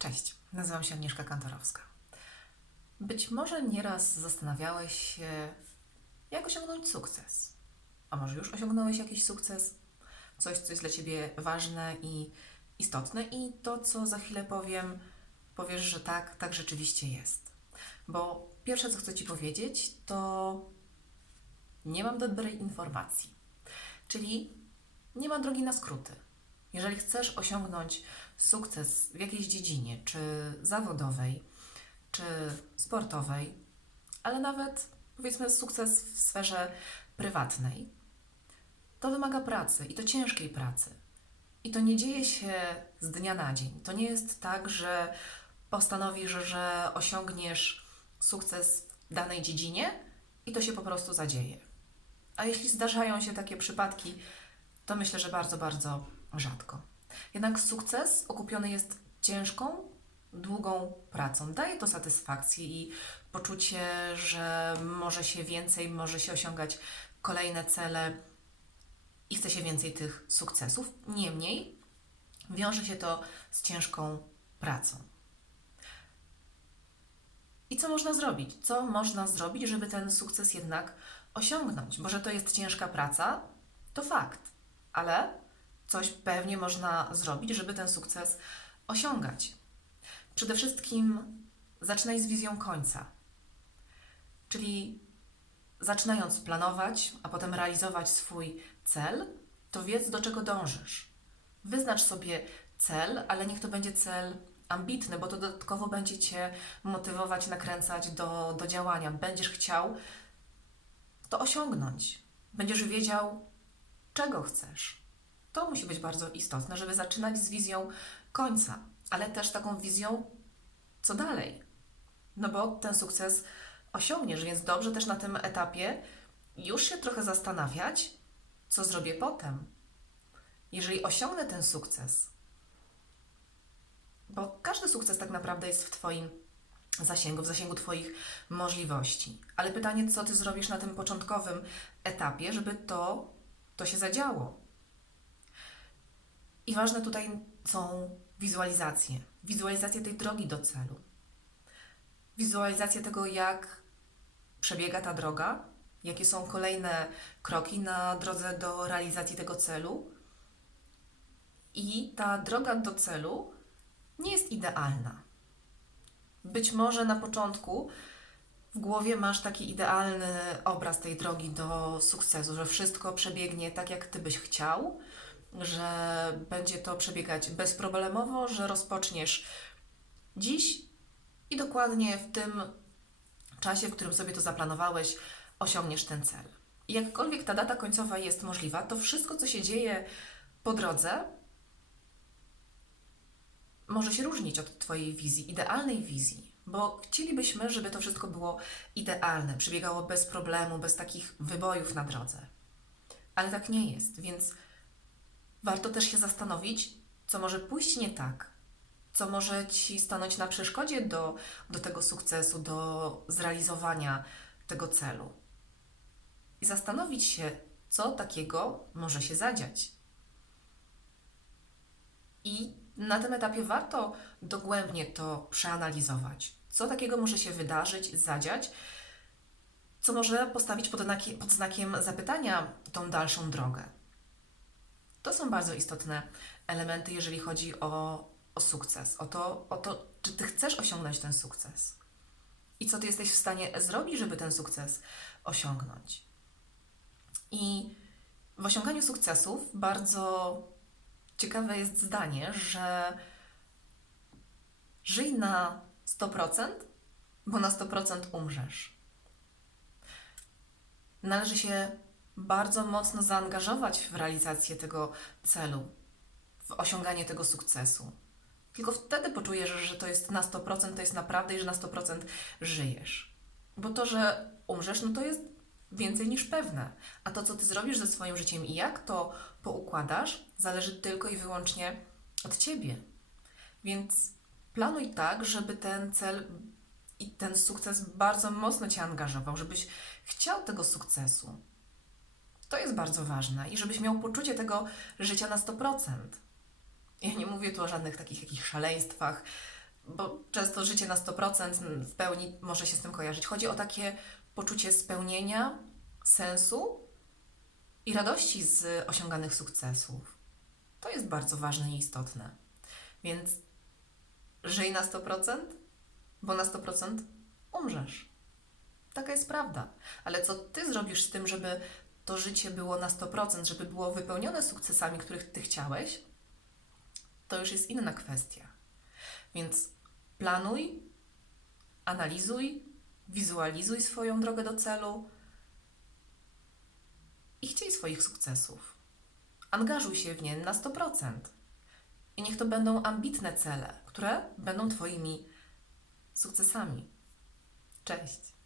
Cześć, nazywam się Agnieszka Kantorowska. Być może nieraz zastanawiałeś się, jak osiągnąć sukces. A może już osiągnąłeś jakiś sukces? Coś, co jest dla Ciebie ważne i istotne i to, co za chwilę powiem, powiesz, że tak, tak rzeczywiście jest. Bo pierwsze, co chcę Ci powiedzieć, to nie mam dobrej informacji. Czyli nie ma drogi na skróty. Jeżeli chcesz osiągnąć sukces w jakiejś dziedzinie, czy zawodowej, czy sportowej, ale nawet powiedzmy sukces w sferze prywatnej, to wymaga pracy i to ciężkiej pracy. I to nie dzieje się z dnia na dzień. To nie jest tak, że postanowisz, że osiągniesz sukces w danej dziedzinie i to się po prostu zadzieje. A jeśli zdarzają się takie przypadki, to myślę, że bardzo, bardzo rzadko. Jednak sukces okupiony jest ciężką, długą pracą. Daje to satysfakcję i poczucie, że może się więcej, może się osiągać kolejne cele i chce się więcej tych sukcesów. Niemniej wiąże się to z ciężką pracą. I co można zrobić? Co można zrobić, żeby ten sukces jednak osiągnąć? Bo że to jest ciężka praca, to fakt, ale coś pewnie można zrobić, żeby ten sukces osiągać. Przede wszystkim zaczynaj z wizją końca. Czyli zaczynając planować, a potem realizować swój cel, to wiedz do czego dążysz. Wyznacz sobie cel, ale niech to będzie cel ambitny, bo to dodatkowo będzie Cię motywować, nakręcać do, do działania. Będziesz chciał to osiągnąć. Będziesz wiedział, czego chcesz. To musi być bardzo istotne, żeby zaczynać z wizją końca, ale też taką wizją, co dalej. No bo ten sukces osiągniesz, więc dobrze też na tym etapie już się trochę zastanawiać, co zrobię potem. Jeżeli osiągnę ten sukces, bo każdy sukces tak naprawdę jest w Twoim zasięgu, w zasięgu Twoich możliwości. Ale pytanie, co Ty zrobisz na tym początkowym etapie, żeby to, to się zadziało. I ważne tutaj są wizualizacje. Wizualizacje tej drogi do celu. Wizualizacje tego, jak przebiega ta droga, jakie są kolejne kroki na drodze do realizacji tego celu. I ta droga do celu nie jest idealna. Być może na początku w głowie masz taki idealny obraz tej drogi do sukcesu, że wszystko przebiegnie tak, jak ty byś chciał, że będzie to przebiegać bezproblemowo, że rozpoczniesz dziś i dokładnie w tym czasie, w którym sobie to zaplanowałeś, osiągniesz ten cel. I jakkolwiek ta data końcowa jest możliwa, to wszystko, co się dzieje po drodze, może się różnić od Twojej wizji, idealnej wizji, bo chcielibyśmy, żeby to wszystko było idealne, przebiegało bez problemu, bez takich wybojów na drodze. Ale tak nie jest, więc warto też się zastanowić, co może pójść nie tak, co może Ci stanąć na przeszkodzie do, do tego sukcesu, do zrealizowania tego celu. I zastanowić się, co takiego może się zadziać. I na tym etapie warto dogłębnie to przeanalizować. Co takiego może się wydarzyć, zadziać, co może postawić pod, pod znakiem zapytania tą dalszą drogę. To są bardzo istotne elementy, jeżeli chodzi o, o sukces, o to, o to, czy ty chcesz osiągnąć ten sukces i co ty jesteś w stanie zrobić, żeby ten sukces osiągnąć. I w osiąganiu sukcesów bardzo ciekawe jest zdanie, że żyj na 100%, bo na 100% umrzesz. Należy się bardzo mocno zaangażować w realizację tego celu, w osiąganie tego sukcesu. Tylko wtedy poczujesz, że to jest na 100%, to jest naprawdę i że na 100% żyjesz. Bo to, że umrzesz, no to jest więcej niż pewne. A to, co ty zrobisz ze swoim życiem i jak to poukładasz, zależy tylko i wyłącznie od ciebie. Więc planuj tak, żeby ten cel i ten sukces bardzo mocno cię angażował, żebyś chciał tego sukcesu. To jest bardzo ważne i żebyś miał poczucie tego życia na 100%. Ja nie mówię tu o żadnych takich jakichś szaleństwach, bo często życie na 100% w pełni może się z tym kojarzyć. Chodzi o takie poczucie spełnienia, sensu i radości z osiąganych sukcesów. To jest bardzo ważne i istotne. Więc żyj na 100%, bo na 100% umrzesz. Taka jest prawda. Ale co ty zrobisz z tym, żeby to życie było na 100%, żeby było wypełnione sukcesami, których ty chciałeś, to już jest inna kwestia. Więc planuj, analizuj, wizualizuj swoją drogę do celu i chciej swoich sukcesów. Angażuj się w nie na 100%. I niech to będą ambitne cele, które będą Twoimi sukcesami. Cześć!